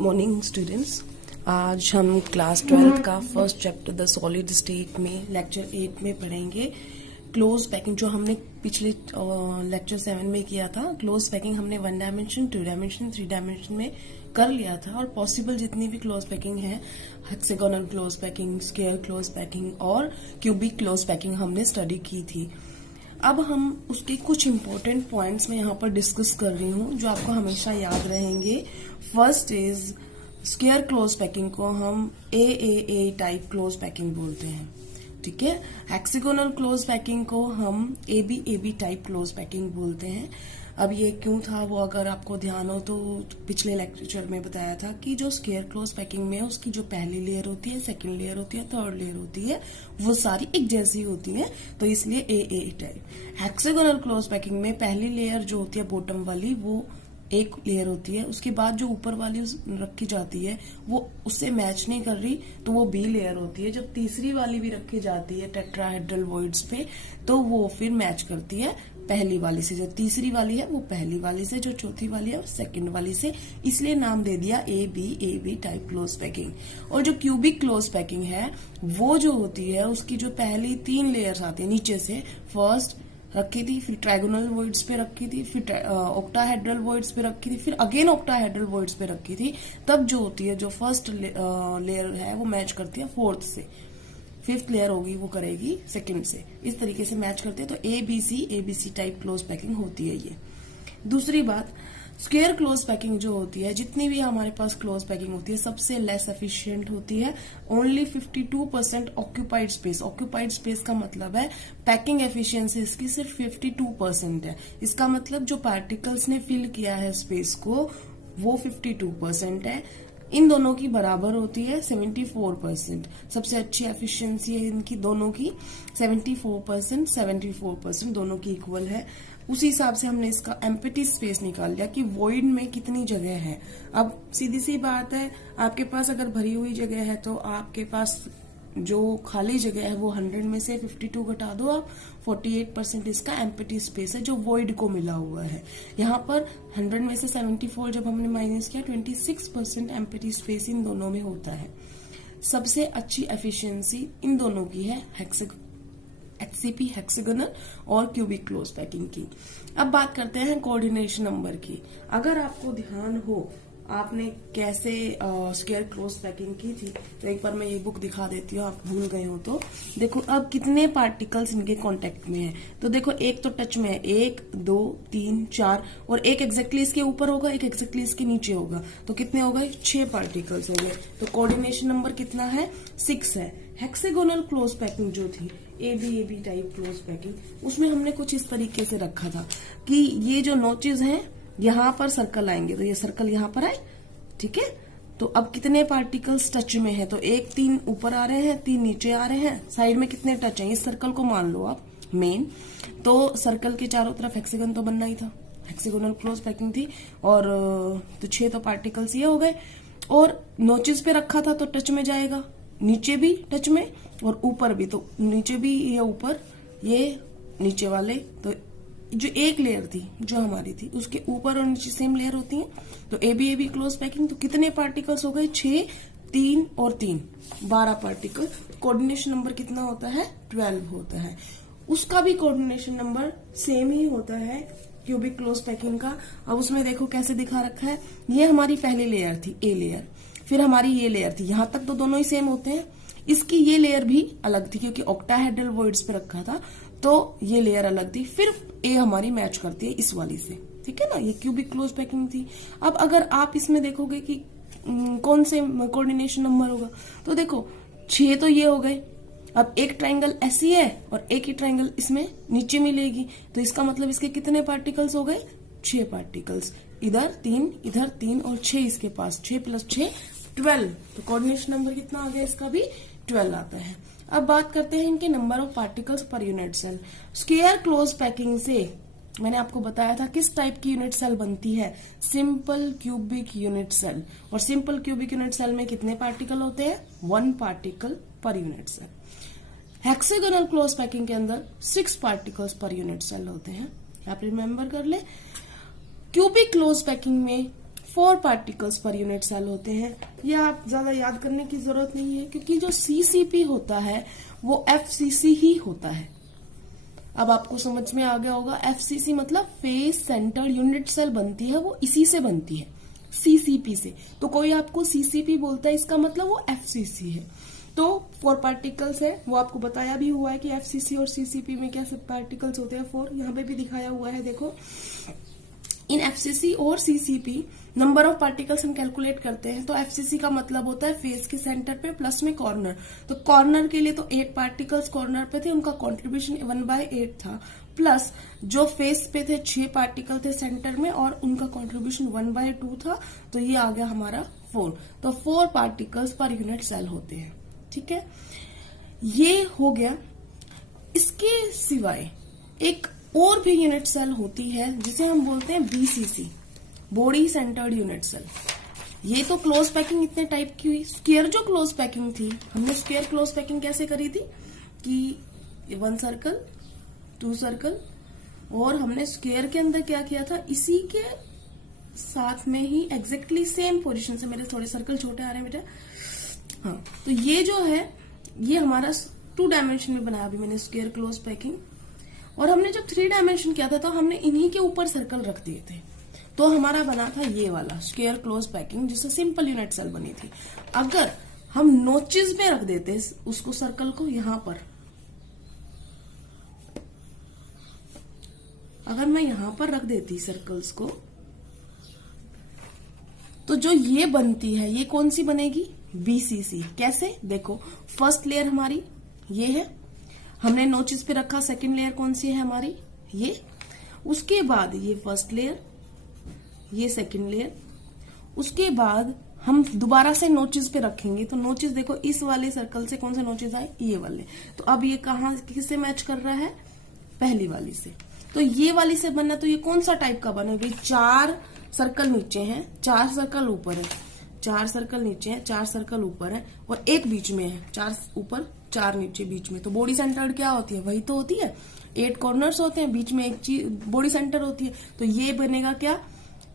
Morning students, आज हम class 12 का first chapter the solid state में लेक्चर 8 में पढ़ेंगे क्लोज पैकिंग। जो हमने पिछले लेक्चर 7 में किया था, क्लोज पैकिंग हमने 1 डायमेंशन, 2 डायमेंशन, 3 डायमेंशन में कर लिया था। और पॉसिबल जितनी भी क्लोज पैकिंग है, hexagonal close packing, square close packing और क्यूबिक क्लोज पैकिंग हमने स्टडी की थी। अब हम उसके कुछ इंपॉर्टेंट पॉइंट्स में यहाँ पर डिस्कस कर रही हूँ जो आपको हमेशा याद रहेंगे। First is square close packing को हम ए टाइप क्लोज पैकिंग बोलते हैं, ठीक है। हेक्सागोनल क्लोज पैकिंग को हम ए टाइप क्लोज पैकिंग बोलते हैं। अब ये क्यों था वो अगर आपको ध्यान हो तो पिछले लेक्चर में बताया था कि जो स्क्वायर क्लोज पैकिंग में है उसकी जो पहली लेयर होती है, सेकंड लेयर होती है, थर्ड लेयर होती है, वो सारी एक जैसी होती है, तो इसलिए ए टाइप। हेक्सागोनल क्लोज पैकिंग में पहली लेयर जो होती है बॉटम वाली वो एक लेयर होती है, उसके बाद जो ऊपर वाली रखी जाती है वो उससे मैच नहीं कर रही तो वो बी लेयर होती है। जब तीसरी वाली भी रखी जाती है टेट्राहेड्रल वॉइड्स पे तो वो फिर मैच करती है पहली वाली से। जो तीसरी वाली है वो पहली वाली से, जो चौथी वाली है वो सेकंड वाली से, इसलिए नाम दे दिया A B type close packing. और जो क्यूबिक क्लोज पैकिंग है वो जो होती है उसकी जो पहली 3 लेयर्स आती है नीचे से, फर्स्ट रखी थी, फिर ट्रायगोनल वॉइड्स पे रखी थी, फिर ऑक्टाहेड्रल वॉइड्स पे रखी थी, फिर अगेन ऑक्टाहेड्रल वॉइड्स पे रखी थी, तब जो होती है जो फर्स्ट लेयर है वो मैच करती है फोर्थ से, फिफ्थ लेयर होगी वो करेगी सेकंड से, इस तरीके से मैच करते हैं। तो A B C type close packing होती है ये। दूसरी बात, स्क्वायर क्लोज पैकिंग जो होती है, जितनी भी हमारे पास क्लोज पैकिंग होती है सबसे लेस एफिशिएंट होती है। Only 52% occupied space. Occupied space का मतलब है पैकिंग एफिशिएंसी इसकी सिर्फ 52% है। इसका मतलब जो पार्टिकल्स ने फिल किया है स्पेस को वो 52% है। इन दोनों की बराबर होती है 74%। सबसे अच्छी एफिशिएंसी है इनकी दोनों की 74% दोनों की इक्वल है। उसी हिसाब से हमने इसका एम्प्टी स्पेस निकाल लिया कि वॉइड में कितनी जगह है। अब सीधी सी बात है, आपके पास अगर भरी हुई जगह है तो आपके पास जो खाली जगह है वो 100 में से 52 घटा दो आप, 48% इसका एम्प्टी स्पेस है जो वॉइड को मिला हुआ है। यहाँ पर 100 में से 74 जब हमने माइनस किया 26% एम्प्टी स्पेस इन दोनों में होता है। सबसे अच्छी एफिशिएंसी इन दोनों की है HCP हेक्सागोनल और क्यूबिक क्लोज पैकिंग की। अब बात करते हैं कोऑर्डिनेशन नंबर की। अगर आपको ध्यान हो आपने कैसे स्क्वायर क्लोज पैकिंग की थी तो एक बार मैं ये बुक दिखा देती हूँ, आप भूल गए हो तो। देखो अब कितने पार्टिकल्स इनके कांटेक्ट में है, तो देखो एक तो टच में है, 1 2 3 4 और एक एग्जैक्टली इसके ऊपर होगा, एक एग्जैक्टली इसके नीचे होगा, तो कितने हो गए 6 पार्टिकल्स हो गए। तो कोऑर्डिनेशन नंबर कितना है 6 है। हेक्सागोनल क्लोज पैकिंग जो थी A B type close packing, उसमें हमने कुछ इस तरीके से रखा था कि ये जो नोचेस हैं यहाँ पर सर्कल आएंगे, तो ये सर्कल यहाँ पर आए, ठीक है। तो अब कितने पार्टिकल्स टच में है, तो 3 ऊपर आ रहे हैं, 3 नीचे आ रहे हैं, साइड में कितने टच हैं, इस सर्कल को मान लो आप मेन। तो सर्कल के चारों तरफ हेक्सागन तो बनना ही था, हेक्सागोनल क्लोज पैकिंग थी, और तो 6 तो पार्टिकल्स ये हो गए। और नोचेस पे रखा था तो टच में जाएगा, नीचे भी टच में और ऊपर भी, तो नीचे भी ये ऊपर ये नीचे वाले, तो जो एक लेयर थी जो हमारी थी उसके ऊपर और नीचे सेम लेयर होती है। तो ए बी क्लोज पैकिंग, तो कितने पार्टिकल्स हो गए 6, 3 और 3 12 पार्टिकल। कोऑर्डिनेशन नंबर कितना होता है 12 होता है। उसका भी कोऑर्डिनेशन नंबर सेम ही होता है क्यूबिक क्लोज पैकिंग का। अब उसमें देखो कैसे दिखा रखा है, ये हमारी पहली लेयर थी ए लेयर, फिर हमारी ये लेयर थी, यहां तक तो दोनों ही सेम होते हैं। इसकी ये लेयर भी अलग थी क्योंकि ऑक्टाहेड्रल वॉइड्स पे रखा था, तो ये लेयर अलग थी। फिर ए हमारी मैच करती है इस वाली से, ठीक है ना, ये क्यूबिक क्लोज पैकिंग थी। अब अगर आप इसमें देखोगे कि कौन से कोऑर्डिनेशन नंबर होगा, तो देखो 6 तो ये हो गए। अब एक ट्रायंगल ऐसी है और एक ही ट्रायंगल इसमें नीचे मिलेगी, तो इसका मतलब इसके कितने पार्टिकल्स हो गए 6 पार्टिकल्स। इधर 3 और 6 इसके पास, 6 + 6 12। तो कोऑर्डिनेशन नंबर कितना आ गया, इसका भी 12 आता है। अब बात करते हैं इनके number of particles per unit cell. Square close packing से मैंने आपको बताया था किस टाइप की यूनिट सेल बनती है, सिंपल क्यूबिक यूनिट सेल। और सिंपल क्यूबिक यूनिट सेल में कितने पार्टिकल होते हैं 1 particle per unit cell. Hexagonal close packing के अंदर 6 पार्टिकल्स पर यूनिट सेल होते हैं, आप रिमेम्बर कर ले। क्यूबिक क्लोज पैकिंग में 4 पार्टिकल्स पर यूनिट सेल होते हैं। ये आप ज्यादा याद करने की जरूरत नहीं है, क्योंकि जो सीसीपी होता है वो एफसीसी ही होता है। अब आपको समझ में आ गया होगा, एफसीसी मतलब फेस सेंटर्ड यूनिट सेल बनती है, वो इसी से बनती है, सीसीपी से। तो कोई आपको सीसीपी बोलता है, इसका मतलब वो एफसीसी है। तो 4 पार्टिकल्स है, वो आपको बताया भी हुआ है कि एफसीसी और सीसीपी में क्या सब पार्टिकल्स होते हैं, 4। यहाँ पे भी दिखाया हुआ है, देखो। इन एफसीसी और सीसीपी नंबर ऑफ पार्टिकल्स हम कैलकुलेट करते हैं। तो एफसीसी का मतलब होता है फेस के सेंटर पे प्लस में कॉर्नर। तो कॉर्नर के लिए तो 8 पार्टिकल्स कॉर्नर पे थे, उनका कंट्रीब्यूशन 1/8 था, प्लस जो फेस पे थे 6 पार्टिकल थे सेंटर में और उनका कंट्रीब्यूशन 1/2 था। तो ये आ गया हमारा 4। तो 4 पार्टिकल्स पर यूनिट सेल होते हैं, ठीक है। ये हो गया। इसके सिवाय एक और भी यूनिट सेल होती है जिसे हम बोलते हैं BCC, body centred unit cell. ये तो क्लोज पैकिंग इतने टाइप की हुई। स्क्वायर जो क्लोज पैकिंग थी, हमने स्क्वायर क्लोज पैकिंग कैसे करी थी कि 1 सर्कल 2 सर्कल, और हमने स्क्वायर के अंदर क्या किया था, इसी के साथ में ही एग्जैक्टली सेम पोजीशन से, मेरे थोड़े सर्कल छोटे आ रहे हैं बेटा, हाँ। तो ये जो है ये हमारा 2 डायमेंशन में बनाया अभी मैंने स्क्वायर क्लोज पैकिंग। और हमने जब 3 डायमेंशन किया था तो हमने इन्हीं के ऊपर सर्कल रख दिए थे, तो हमारा बना था ये वाला स्क्वायर क्लोज पैकिंग, जिससे सिंपल यूनिट सेल बनी थी। अगर हम नोचेस में रख देते उसको, सर्कल को यहां पर, अगर मैं यहां पर रख देती सर्कल्स को, तो जो ये बनती है ये कौन सी बनेगी, बीसीसी। कैसे, देखो फर्स्ट लेयर हमारी ये है, हमने नोचेस पे रखा। सेकंड लेयर कौन सी है हमारी, ये। उसके बाद ये फर्स्ट लेयर, ये सेकंड लेयर। उसके बाद हम दोबारा से नोचेस पे रखेंगे, तो नोचेस देखो इस वाले सर्कल से कौन से नोचेस आए, ये वाले। तो अब ये कहां किससे मैच कर रहा है, पहली वाली से। तो ये वाली से बनना, तो ये कौन सा टाइप का बना, भाई 4 सर्कल नीचे हैं, 4 सर्कल ऊपर है, 4 सर्कल नीचे है, 4 सर्कल ऊपर है, और एक बीच में है, 4 ऊपर 4 नीचे बीच में। तो बॉडी सेंटर्ड क्या होती है, वही तो होती है। 8 कॉर्नर्स होते हैं, बीच में एक चीज बॉडी सेंटर होती है। तो ये बनेगा क्या,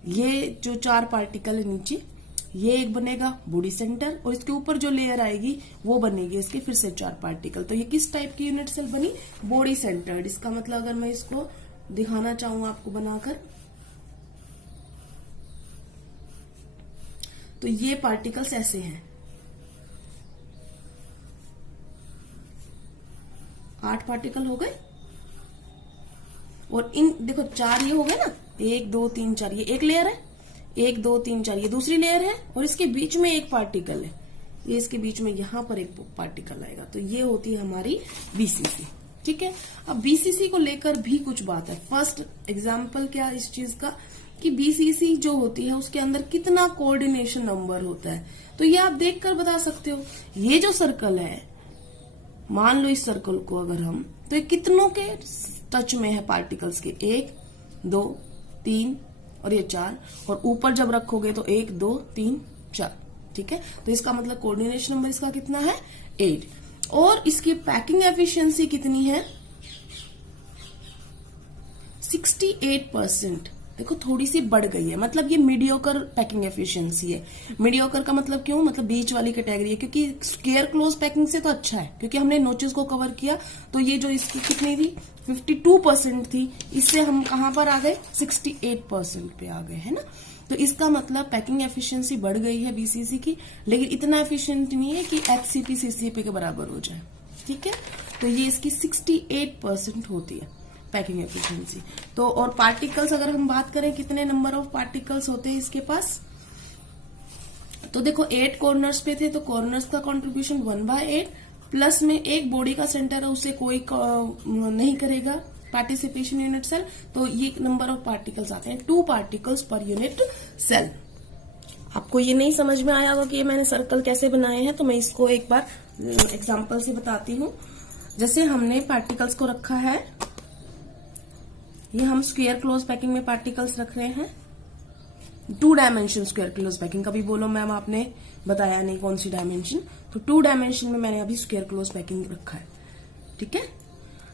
ये जो 4 पार्टिकल है नीचे, ये एक बनेगा बॉडी सेंटर, और इसके ऊपर जो लेयर आएगी वो बनेगी इसके फिर से 4 पार्टिकल। तो ये किस टाइप की यूनिट सेल बनी, बॉडी सेंटर्ड। इसका मतलब अगर मैं इसको दिखाना चाहूं आपको बनाकर, तो ये पार्टिकल्स ऐसे हैं, 8 पार्टिकल हो गए, और इन देखो 4 ये हो गए ना, 1 2 3 4, ये एक लेयर है, 1 2 3 4 ये दूसरी लेयर है, और इसके बीच में एक पार्टिकल है, ये इसके बीच में यहां पर एक पार्टिकल आएगा। तो ये होती है हमारी बीसीसी, ठीक है। अब बीसीसी को लेकर भी कुछ बात है। फर्स्ट एग्जाम्पल क्या इस चीज का, कि बीसीसी जो होती है उसके अंदर कितना कोऑर्डिनेशन नंबर होता है, तो ये आप देखकर बता सकते हो। ये जो सर्कल है, मान लो इस सर्कल को अगर हम, तो ये कितनों के टच में है पार्टिकल्स के, 1 2 3 और ये 4, और ऊपर जब रखोगे तो 1 2 3 4, ठीक है। तो इसका मतलब कोऑर्डिनेशन नंबर इसका कितना है, 8। और इसकी पैकिंग एफिशिएंसी कितनी है, 68%। देखो थोड़ी सी बढ़ गई है, मतलब ये मीडियोकर पैकिंग एफिशिएंसी है। मीडियोकर का मतलब क्यों, मतलब बीच वाली कैटेगरी है, क्योंकि स्क्वायर क्लोज पैकिंग से तो अच्छा है, क्योंकि हमने नोचेस को कवर किया। तो ये जो इसकी कितनी थी, 52% थी, इससे हम कहां पर आ गए, 68% पे आ गए, है ना। तो इसका मतलब पैकिंग एफिशिएंसी बढ़ गई है बीसीसी की, लेकिन इतना एफिशिएंट नहीं है कि एचसीपी सीसीपी के बराबर हो जाए, ठीक है। तो ये इसकी 68% होती है पैकिंग एफिशिएंसी। तो और पार्टिकल्स अगर हम बात करें, कितने नंबर ऑफ पार्टिकल्स होते हैं इसके पास, तो देखो 8 कॉर्नर्स पे थे, तो कॉर्नर्स का कंट्रीब्यूशन 1/8, प्लस में एक बॉडी का सेंटर है, उसे कोई नहीं करेगा पार्टिसिपेशन यूनिट सेल, तो ये नंबर ऑफ पार्टिकल्स आते हैं 2 पार्टिकल्स पर यूनिट सेल। आपको ये नहीं समझ में आया होगा कि ये मैंने सर्कल कैसे बनाए हैं, तो मैं इसको एक बार एग्जांपल से बताती हूँ। जैसे हमने पार्टिकल्स को रखा है, ये हम स्क्वायर क्लोज पैकिंग में पार्टिकल्स रख रहे हैं, 2 डायमेंशन स्क्वायर क्लोज पैकिंग। कभी बोलो मैम आपने बताया नहीं कौन सी डायमेंशन, तो 2 डायमेंशन में मैंने अभी स्क्वायर क्लोज पैकिंग रखा है, ठीक है।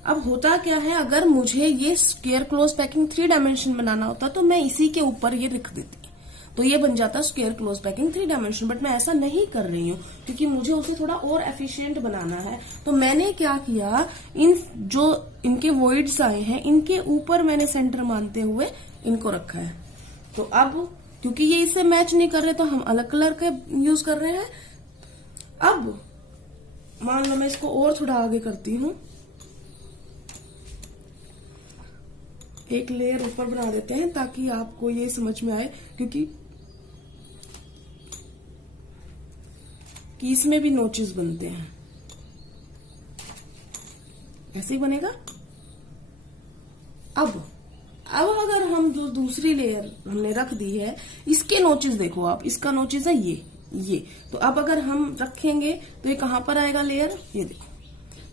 अब होता क्या है, अगर मुझे ये स्क्वायर क्लोज पैकिंग 3 डायमेंशन बनाना होता तो मैं इसी के ऊपर ये रख देती, तो ये बन जाता square close packing 3 dimension. But मैं ऐसा नहीं कर रही हूँ क्योंकि मुझे उसे थोड़ा और एफिशिएंट बनाना है। तो मैंने क्या किया, जो इनके वॉइड्स आए हैं इनके ऊपर मैंने सेंटर मानते हुए इनको रखा है। तो अब क्योंकि ये इससे मैच नहीं कर रहे तो हम अलग कलर के यूज कर रहे हैं। अब मान लो मैं इसको और थोड़ा आगे करती हूँ, एक लेयर ऊपर बना देते हैं ताकि आपको ये समझ में आए, क्योंकि कि इसमें भी नोचेस बनते हैं। ऐसे ही बनेगा। अब अगर हम जो दूसरी लेयर हमने रख दी है इसके नोचेस देखो आप, इसका नोचेस है ये। तो अब अगर हम रखेंगे तो ये कहां पर आएगा लेयर, ये देखो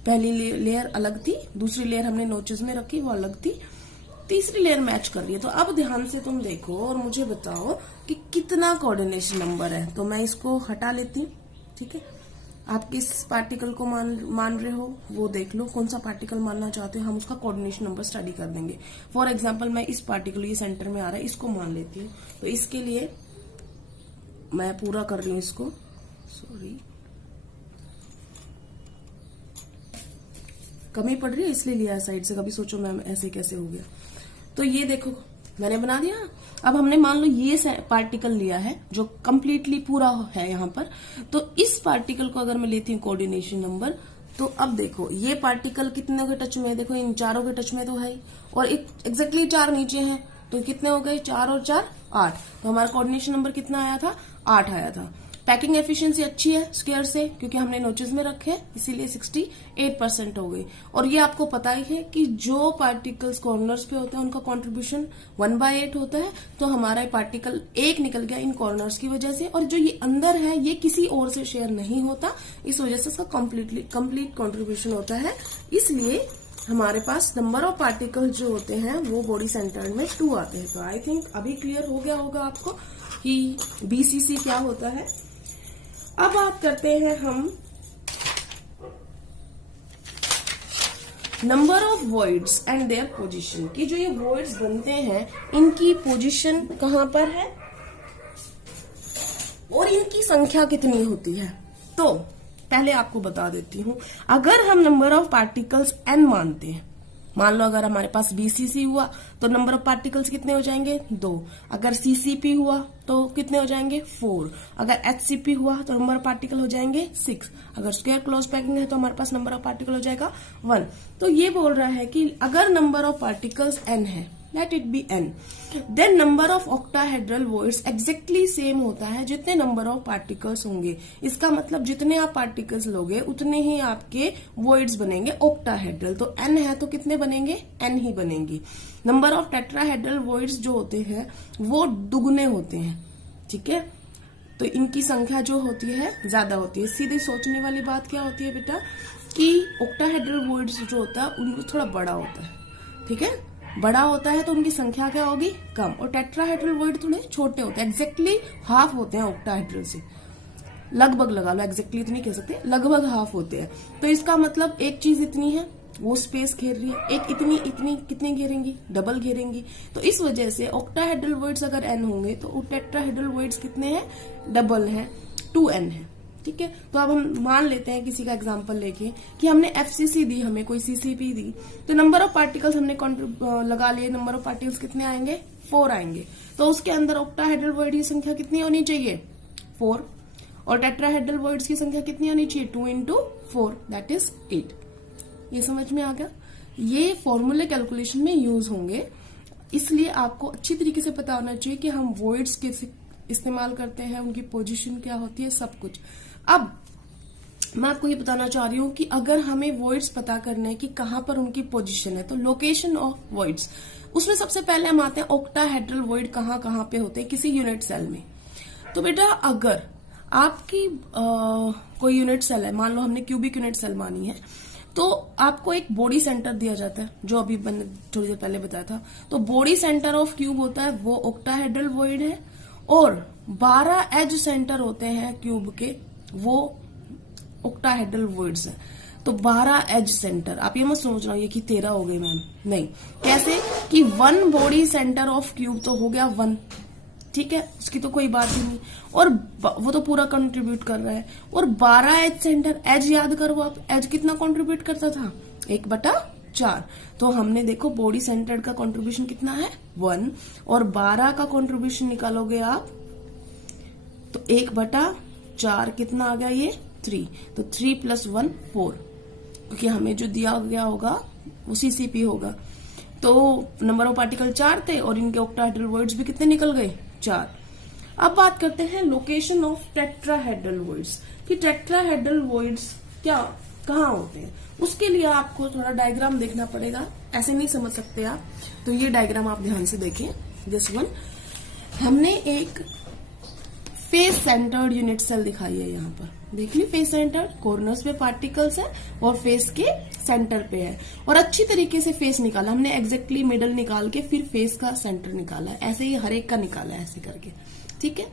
पहली लेयर अलग थी, दूसरी लेयर हमने नोचेस में रखी वो अलग थी, तीसरी लेयर मैच कर रही है। तो अब ध्यान से तुम देखो और मुझे बताओ कि कितना कोऑर्डिनेशन नंबर है। तो मैं इसको हटा लेती हूँ, ठीक है। आप किस पार्टिकल को मान रहे हो वो देख लो, कौन सा पार्टिकल मानना चाहते हो, हम उसका कोऑर्डिनेशन नंबर स्टडी कर देंगे। फॉर एग्जांपल मैं इस पार्टिकल, ये सेंटर में आ रहा है, इसको मान लेती हूँ। तो इसके लिए मैं पूरा कर रही हूँ इसको, सॉरी कमी पड़ रही है इसलिए लिया साइड से, कभी सोचो मैम ऐसे कैसे हो गया। तो ये देखो मैंने बना दिया। अब हमने मान लो ये पार्टिकल लिया है जो कंप्लीटली पूरा है यहाँ पर। तो इस पार्टिकल को अगर मैं लेती हूँ कोऑर्डिनेशन नंबर, तो अब देखो ये पार्टिकल कितने के टच में है, देखो इन चारों के टच में तो है ही, और एग्जैक्टली 4 नीचे हैं। तो कितने हो गए, 4 और 4 8। तो हमारा कोऑर्डिनेशन नंबर कितना आया था, 8 आया था। पैकिंग एफिशिएंसी अच्छी है स्क्वायर से क्योंकि हमने नोचेस में रखे हैं, इसीलिए 68% हो गई। और ये आपको पता ही है कि जो पार्टिकल्स कॉर्नर्स पे होते हैं उनका कंट्रीब्यूशन 1/8 होता है। तो हमारा पार्टिकल एक निकल गया इन कॉर्नर्स की वजह से, और जो ये अंदर है ये किसी और से शेयर नहीं होता, इस वजह से इसका कंप्लीट कंट्रीब्यूशन होता है। इसलिए हमारे पास नंबर ऑफ पार्टिकल्स जो होते हैं वो बॉडी सेंटर में 2 आते हैं। तो आई थिंक अभी क्लियर हो गया होगा आपको कि बीसीसी क्या होता है। अब बात करते हैं हम number of voids and their position की। जो ये वॉइड्स बनते हैं इनकी पोजीशन कहां पर है और इनकी संख्या कितनी होती है। तो पहले आपको बता देती हूं, अगर हम नंबर ऑफ पार्टिकल्स n मानते हैं, मान लो अगर हमारे पास बीसीसी हुआ तो नंबर ऑफ पार्टिकल्स कितने हो जाएंगे 2। अगर सीसीपी हुआ तो कितने हो जाएंगे 4। अगर एचसीपी हुआ तो नंबर ऑफ पार्टिकल हो जाएंगे 6। अगर स्क्वायर क्लोज पैकिंग है तो हमारे पास नंबर ऑफ पार्टिकल हो जाएगा 1। तो ये बोल रहा है कि अगर नंबर ऑफ पार्टिकल्स n है, let it be n, then number of octahedral voids exactly same होता है जितने नंबर ऑफ पार्टिकल्स होंगे। इसका मतलब जितने आप पार्टिकल्स लोगे उतने ही आपके वॉइड्स बनेंगे ऑक्टाहेड्रल। तो n है तो कितने बनेंगे, n ही बनेंगे। नंबर ऑफ टेट्राहेड्रल वॉइड्स जो होते हैं वो दुगने होते हैं, ठीक है। तो इनकी संख्या जो होती है ज्यादा होती है। सीधी सोचने वाली बात क्या होती है बेटा कि ऑक्टाहेड्रल वॉइड्स जो होता है उनको थोड़ा बड़ा होता है, ठीक है। बड़ा होता है तो उनकी संख्या क्या होगी, कम। और टेट्राहेड्रल वॉइड थोड़े छोटे होते हैं, एग्जैक्टली हाफ होते हैं ऑक्टाहेड्रल से, लगभग लगा लो, एग्जैक्टली तो नहीं कह सकते, लगभग हाफ होते हैं। तो इसका मतलब एक चीज इतनी है वो स्पेस घेर रही है, एक इतनी कितनी घेरेंगी, डबल घेरेंगी। तो इस वजह से ऑक्टाहेड्रल वॉइड्स अगर n होंगे तो टेट्राहेड्रल वॉइड्स कितने हैं, डबल है, 2n है, ठीक है। तो अब हम मान लेते हैं किसी का एग्जांपल लेके कि हमने एफसीसी दी, हमें कोई सीसीपी दी, तो नंबर ऑफ पार्टिकल्स हमने लगा लिए, नंबर ऑफ पार्टिकल्स कितने आएंगे 4 आएंगे। तो उसके अंदर ऑक्टाहेड्रल वॉइड की संख्या कितनी होनी चाहिए 4, और टेट्राहेड्रल वॉइड्स की संख्या कितनी होनी चाहिए 2 into 4 दैट इज 8। ये समझ में आ गया। ये फॉर्मूले कैलकुलेशन में यूज होंगे, इसलिए आपको अच्छी तरीके से पता होना चाहिए कि हम वॉइड्स कैसे इस्तेमाल करते हैं, उनकी पोजीशन क्या होती है, सब कुछ। अब मैं आपको ये बताना चाह रही हूँ कि अगर हमें वॉइड्स पता करना है कि कहाँ पर उनकी पोजीशन है, तो लोकेशन ऑफ वॉइड्स, उसमें सबसे पहले हम आते हैं ऑक्टाहेड्रल वॉइड कहाँ पे होते हैं किसी यूनिट सेल में। तो बेटा अगर आपकी कोई यूनिट सेल है, मान लो हमने क्यूबिक यूनिट सेल मानी है, तो आपको एक बॉडी सेंटर दिया जाता है जो अभी मैंने थोड़ी देर पहले बताया था। तो बॉडी सेंटर ऑफ क्यूब होता है वो ऑक्टाहेड्रल वॉइड है, और 12 एज सेंटर होते हैं क्यूब के वो ऑक्टाहेड्रल वॉइड्स है। तो 12 एज सेंटर, आप ये मत सोच रहा ये कि 13 हो गए मैम, नहीं। कैसे कि 1 बॉडी सेंटर ऑफ क्यूब तो हो गया 1, ठीक है, उसकी तो कोई बात ही नहीं। और वो तो पूरा कंट्रीब्यूट कर रहा है। और 12 एज सेंटर, एज याद करो आप, एज कितना कंट्रीब्यूट करता था, 1/4। तो हमने देखो बॉडी सेंटर्ड का कंट्रीब्यूशन कितना है 1, और 12 का कंट्रीब्यूशन निकालोगे आप तो 1/4 कितना आ गया ये 3, तो 3 + 1 4, क्योंकि हमें जो दिया गया होगा वो सीसीपी होगा। तो नंबर ऑफ पार्टिकल 4 थे और इनके ऑक्टाहेड्रल वॉइड्स भी कितने निकल गए 4। अब बात करते हैं लोकेशन ऑफ टेट्राहेड्रल वॉइड्स, कि टेट्राहेड्रल वॉइड्स क्या कहाँ होते हैं। उसके लिए आपको थोड़ा डायग्राम देखना पड़ेगा, ऐसे नहीं समझ सकते आप। तो ये डायग्राम आप ध्यान से देखिए, दिस वन। हमने एक फेस सेंटर्ड यूनिट सेल दिखाई है यहाँ पर, देख ली, फेस सेंटर्ड, कॉर्नर्स पे पार्टिकल्स है और फेस के सेंटर पे है, और अच्छी तरीके से फेस निकाला हमने, एग्जैक्टली मिडल निकाल के फिर फेस का सेंटर निकाला है, ऐसे ही हर एक का निकाला है ऐसे करके, ठीक है।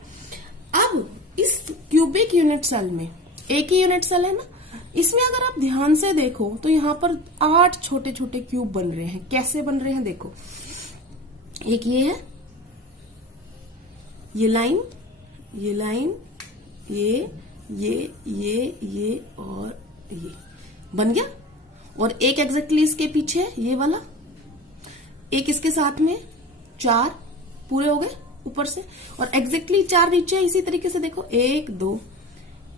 अब इस क्यूबिक यूनिट सेल में, एक ही यूनिट सेल है ना, इसमें अगर आप ध्यान से देखो तो यहाँ पर 8 छोटे छोटे क्यूब बन रहे हैं। कैसे बन रहे हैं देखो, एक ये है, ये लाइन, ये लाइन, ये और ये बन गया। और एक एग्जैक्टली इसके पीछे ये वाला, एक इसके साथ में, 4 पूरे हो गए ऊपर से, और एग्जैक्टली 4 नीचे। इसी तरीके से देखो 1 2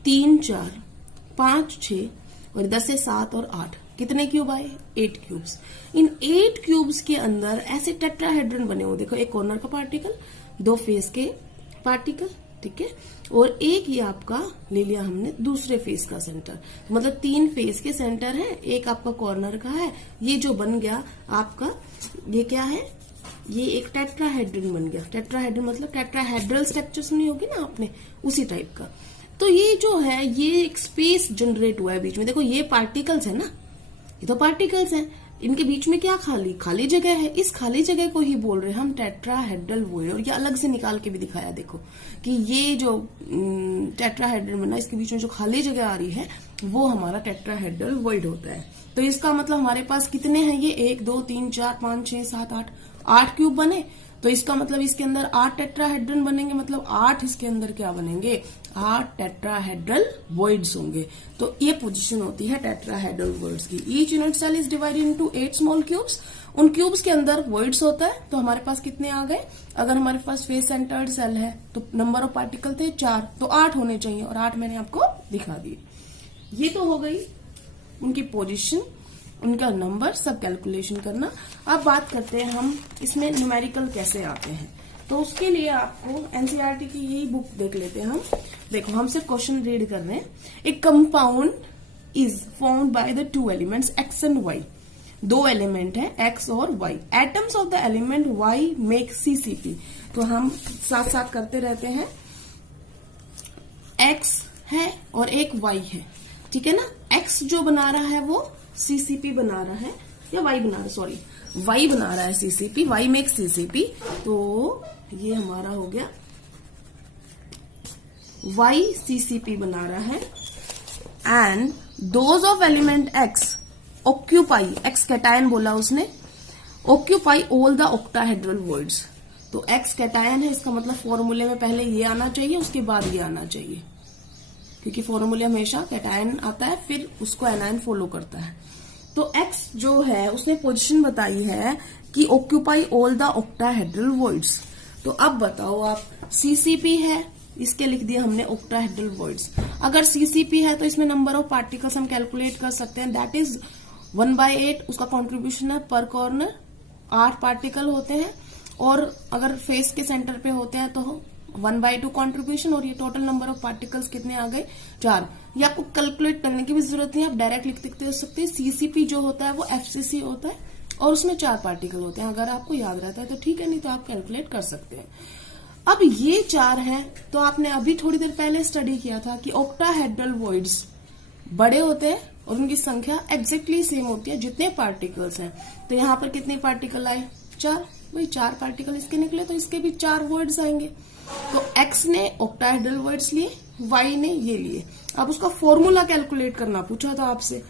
3 4 5 6 और इधर से 7 और 8, कितने क्यूब आए 8 क्यूब्स। इन 8 क्यूब्स के अंदर ऐसे टेट्राहेड्रन बने हुए, देखो एक कॉर्नर का पार्टिकल, 2 फेस के पार्टिकल, ठीक है, और एक ये आपका ले लिया हमने दूसरे फेस का सेंटर, मतलब 3 फेस के सेंटर है, एक आपका कॉर्नर का है। ये जो बन गया आपका, ये क्या है, ये एक टेट्राहेड्रन बन गया। टेट्राहेड्रन मतलब टेट्राहेड्रल स्ट्रक्चर सुनी होगी ना आपने, उसी टाइप का। तो ये जो है, ये एक स्पेस जनरेट हुआ है बीच में, देखो ये पार्टिकल्स है ना, ये तो पार्टिकल्स हैं, इनके बीच में क्या खाली जगह है, इस खाली जगह को ही बोल रहे हैं हम टेट्राहेड्रल वॉइड। और ये अलग से निकाल के भी दिखाया, देखो कि ये जो टेट्राहेड्रल बना, इसके बीच में जो खाली जगह आ रही है वो हमारा टेट्राहेड्रल वॉइड होता है। तो इसका मतलब हमारे पास कितने हैं ये, 1 2 3 4 5 6 7 8 क्यूब बने। तो इसका मतलब इसके अंदर 8 टेट्राहेड्रन बनेंगे, मतलब 8 इसके अंदर क्या बनेंगे, 8 टेट्राहेड्रल वॉइड्स होंगे। तो ये पोजीशन होती है टेट्राहेड्रल वॉइड्स की। Each unit cell is divided into 8 small cubes. उन क्यूब्स के अंदर वॉइड्स होता है। तो हमारे पास कितने आ गए, अगर हमारे पास फेस सेंटर्ड सेल है तो नंबर ऑफ पार्टिकल थे 4, तो 8 होने चाहिए, और 8 मैंने आपको दिखा दिए। ये तो हो गई उनकी पोजीशन, उनका नंबर, सब कैलकुलेशन करना। अब बात करते हैं हम इसमें न्यूमेरिकल कैसे आते हैं। तो उसके लिए आपको एनसीईआरटी की यही बुक देख लेते हैं हम। देखो हम सिर्फ क्वेश्चन रीड कर रहे हैं। A compound is formed by the 2 elements X and Y. 2 element है एक्स और Y. Atoms of the element Y make CCP. तो हम साथ साथ करते रहते हैं। एक्स है और एक वाई है, ठीक है ना। एक्स जो बना रहा है वो सीसीपी बना रहा है, या वाई बना रहा है, सॉरी वाई बना रहा है सीसीपी, वाई मेक सीसीपी। तो ये हमारा हो गया वाई सीसीपी बना रहा है। And those of element x occupy, x cation बोला उसने, occupy all the octahedral voids. तो एक्स कैटायन है, इसका मतलब फॉर्मूले में पहले ये आना चाहिए, उसके बाद ये आना चाहिए, क्योंकि फॉर्मूले हमेशा कैटायन आता है फिर उसको एनायन फॉलो करता है। तो एक्स जो है उसने पोजीशन बताई है कि occupy all the octahedral voids. तो अब बताओ आप, सीसीपी है, इसके लिख दिया हमने ऑक्टाहेड्रल वॉइड्स। अगर सीसीपी है तो इसमें नंबर ऑफ पार्टिकल्स हम कैलकुलेट कर सकते हैं, दैट इज 1/8 उसका कॉन्ट्रीब्यूशन है पर कॉर्नर, 8 पार्टिकल होते हैं। और अगर फेस के सेंटर पे होते हैं तो 1/2 कॉन्ट्रीब्यूशन, और ये टोटल नंबर ऑफ पार्टिकल्स कितने आ गए 4। ये आपको कैलकुलेट करने की भी जरूरत नहीं है, आप डायरेक्ट लिख सकते हैं। सीसीपी जो होता है वो एफसीसी होता है और उसमें 4 पार्टिकल होते हैं। अगर आपको याद रहता है तो ठीक है, नहीं तो आप कैलकुलेट कर सकते हैं। अब ये 4 है, तो आपने अभी थोड़ी देर पहले स्टडी किया था कि ऑक्टाहेड्रल वॉइड्स बड़े होते हैं और उनकी संख्या एग्जैक्टली सेम होती है जितने पार्टिकल्स हैं। तो यहाँ पर कितने पार्टिकल आए 4, वही 4 पार्टिकल इसके निकले, तो इसके भी 4 वॉइड्स आएंगे। तो x ने ऑक्टाहेड्रल वॉइड्स लिए, y ने ये लिए। अब उसका फॉर्मूला कैलकुलेट करना पूछा था आपसे,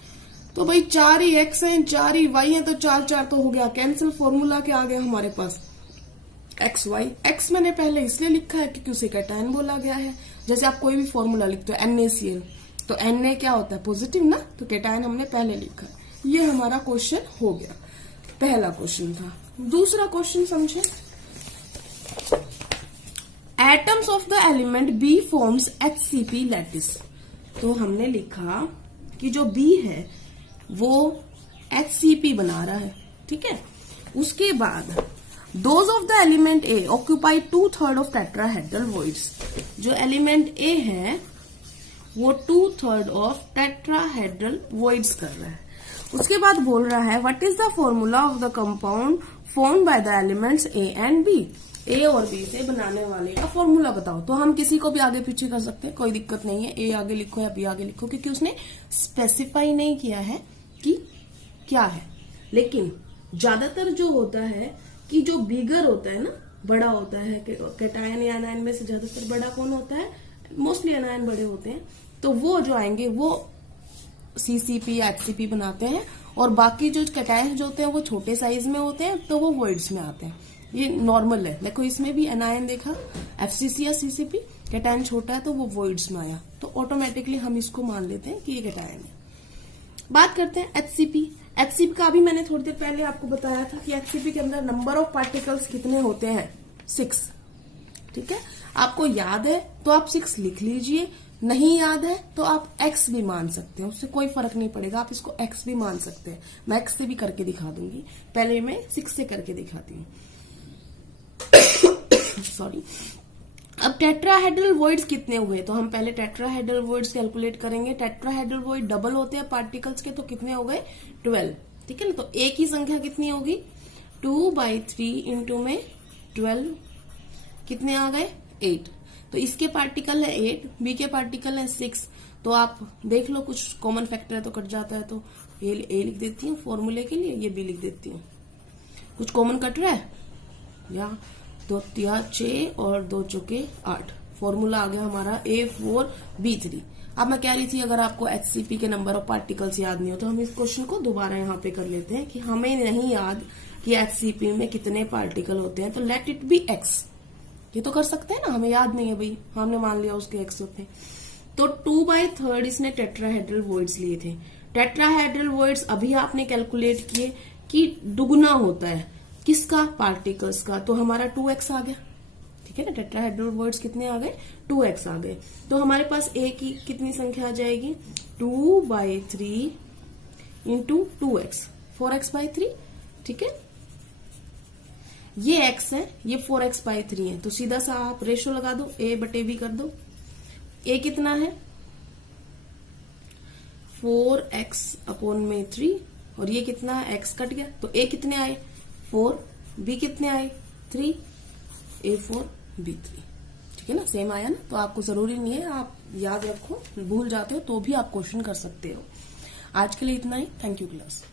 तो भाई 4 ही x है 4 ही y है, तो 4 4 तो हो गया कैंसिल। फॉर्मूला क्या आ गया हमारे पास, एक्स वाई। एक्स मैंने पहले इसलिए लिखा है क्योंकि उसे कैटायन बोला गया है। जैसे आप कोई भी फॉर्मूला लिखते हो NaCl, तो Na क्या होता है, पॉजिटिव ना, तो कैटायन हमने पहले लिखा है। ये हमारा क्वेश्चन हो गया, पहला क्वेश्चन था। दूसरा क्वेश्चन समझे, atoms of the element B forms HCP lattice. तो हमने लिखा कि जो बी है वो HCP बना रहा है, ठीक है। उसके बाद those of the element A occupy 2/3 of tetrahedral voids. जो एलिमेंट ए है वो 2/3 ऑफ टेट्राहेड्रल वॉइड्स कर रहा है। उसके बाद बोल रहा है what is the formula of the compound formed by the elements A and B. A और बी से बनाने वाले का फॉर्मूला बताओ। तो हम किसी को भी आगे पीछे कर सकते हैं, कोई दिक्कत नहीं है। ए आगे लिखो या बी आगे लिखो, क्योंकि उसने स्पेसिफाई नहीं किया है कि क्या है। लेकिन ज्यादातर जो होता है कि जो बिगर होता है ना, बड़ा होता है, कैटायन या एनायन में से ज्यादातर बड़ा कौन होता है, मोस्टली एनायन बड़े होते हैं। तो वो जो आएंगे वो CCP या HCP बनाते हैं, और बाकी जो कैटायन जो होते हैं वो छोटे साइज में होते हैं, तो वो वॉइड्स में आते हैं। ये नॉर्मल है। देखो इसमें भी एनायन देखा, FCC या CCP, कैटायन छोटा है तो वो वॉइड्स में आया, तो ऑटोमेटिकली हम इसको मान लेते हैं कि ये कैटायन है। बात करते हैं HCP। HCP का भी मैंने थोड़ी देर पहले आपको बताया था कि HCP के अंदर नंबर ऑफ पार्टिकल्स कितने होते हैं, 6, ठीक है। आपको याद है तो आप 6 लिख लीजिए, नहीं याद है तो आप X भी मान सकते हैं, उससे कोई फर्क नहीं पड़ेगा, आप इसको X भी मान सकते हैं। मैं X से भी करके दिखा दूंगी, पहले मैं 6 से करके दिखाती हूँ। सॉरी। अब टेट्राहेड्रल वॉइड्स कितने हुए, तो हम पहले टेट्राहेड्रल वॉइड्स कैलकुलेट करेंगे। टेट्राहेड्रल वॉइड डबल होते हैं पार्टिकल्स के, तो कितने हो गए, 12, ठीक है ना। तो एक ही संख्या कितनी होगी, 2/3 इंटू में 12, कितने आ गए, 8। तो इसके पार्टिकल है 8, बी के पार्टिकल है 6। तो आप देख लो कुछ कॉमन फैक्टर है तो कट जाता है, तो ये ए लिख देती हूँ फॉर्मूले के लिए, ये बी लिख देती हूँ। कुछ कॉमन कट रहा है, या 2 3 6 और 2 चौके 8। फॉर्मूला आ गया हमारा A4B3। अब मैं कह रही थी अगर आपको HCP के नंबर ऑफ पार्टिकल्स याद नहीं हो तो हम इस क्वेश्चन को दोबारा यहाँ पे कर लेते हैं कि हमें नहीं याद कि HCP में कितने पार्टिकल होते हैं, तो लेट इट बी X। ये तो कर सकते हैं ना, हमें याद नहीं है भाई, हमने मान लिया उसके X होते हैं। तो 2/3 इसने टेट्राहेड्रल वॉइड्स लिए थे। टेट्राहेड्रल वॉइड्स अभी आपने कैलकुलेट किए कि दुगुना होता है किसका, पार्टिकल्स का, तो हमारा 2X आ गया, ठीक है ना। टेट्राहेड्रल वॉइड्स कितने आ गए, 2X आ गए। तो हमारे पास A की कितनी संख्या आ जाएगी, 2/3 इंटू 2X, 4x/3, ठीक है। ये X है, ये 4x/3 है, तो सीधा सा आप रेशो लगा दो, A/B कर दो। A कितना है, 4x/3, और ये कितना है, X कट गया, तो A कितने आए, 4, B कितने आए, 3, A4B3, ठीक है ना, सेम आया ना। तो आपको जरूरी नहीं है, आप याद रखो, भूल जाते हो तो भी आप क्वेश्चन कर सकते हो। आज के लिए इतना ही, थैंक यू क्लास।